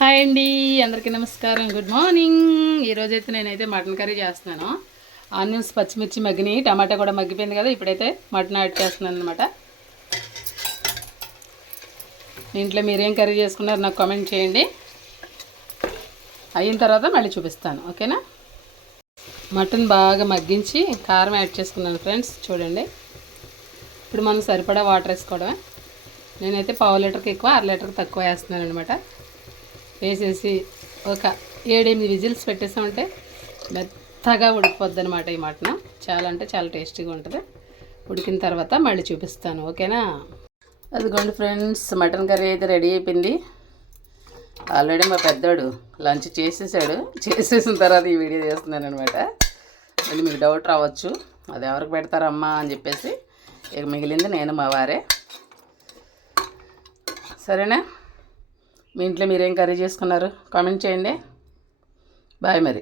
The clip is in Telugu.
హాయ్ అండి, అందరికీ నమస్కారం. Good morning. ఈరోజైతే నేనైతే మటన్ కర్రీ చేస్తున్నాను. ఆనియన్స్ పచ్చిమిర్చి మగ్గినాయి, టమాటా కూడా మగ్గిపోయింది కదా. ఇప్పుడైతే మటన్ యాడ్ చేస్తున్నాను అనమాట. ఇంట్లో మీరేం కర్రీ చేసుకున్నారు నాకు కామెంట్ చేయండి. అయిన తర్వాత మళ్ళీ చూపిస్తాను, ఓకేనా. మటన్ బాగా మగ్గించి కారం యాడ్ చేసుకున్నాను ఫ్రెండ్స్. చూడండి, ఇప్పుడు మనం సరిపడా వాటర్ వేసుకోవడమే. నేనైతే పావు లీటర్కి ఎక్కువ, అర లీటర్కి తక్కువ వేస్తున్నాను అనమాట. వేసేసి ఒక 7-8 విజిల్స్ పెట్టేసామంటే మెత్తగా ఉడికిపోద్ది అనమాట. ఈ మటన్ చాలా అంటే చాలా టేస్టీగా ఉంటుంది. ఉడికిన తర్వాత మళ్ళీ చూపిస్తాను, ఓకేనా. అదిగోండి ఫ్రెండ్స్, మటన్ కర్రీ అయితే రెడీ అయిపోయింది. ఆల్రెడీ మా పెద్దోడు లంచ్ చేసేసాడు. చేసేసిన తర్వాత ఈ వీడియో చేస్తున్నాను అనమాట. మళ్ళీ మీకు డౌట్ రావచ్చు, అది ఎవరికి పెడతారమ్మా అని చెప్పేసి. ఇక మిగిలింది నేను మా వారే, సరేనా. మీ ఇంట్లో మీరేం కర్రీ చేసుకున్నారు కామెంట్ చేయండి. బాయ్ మరి.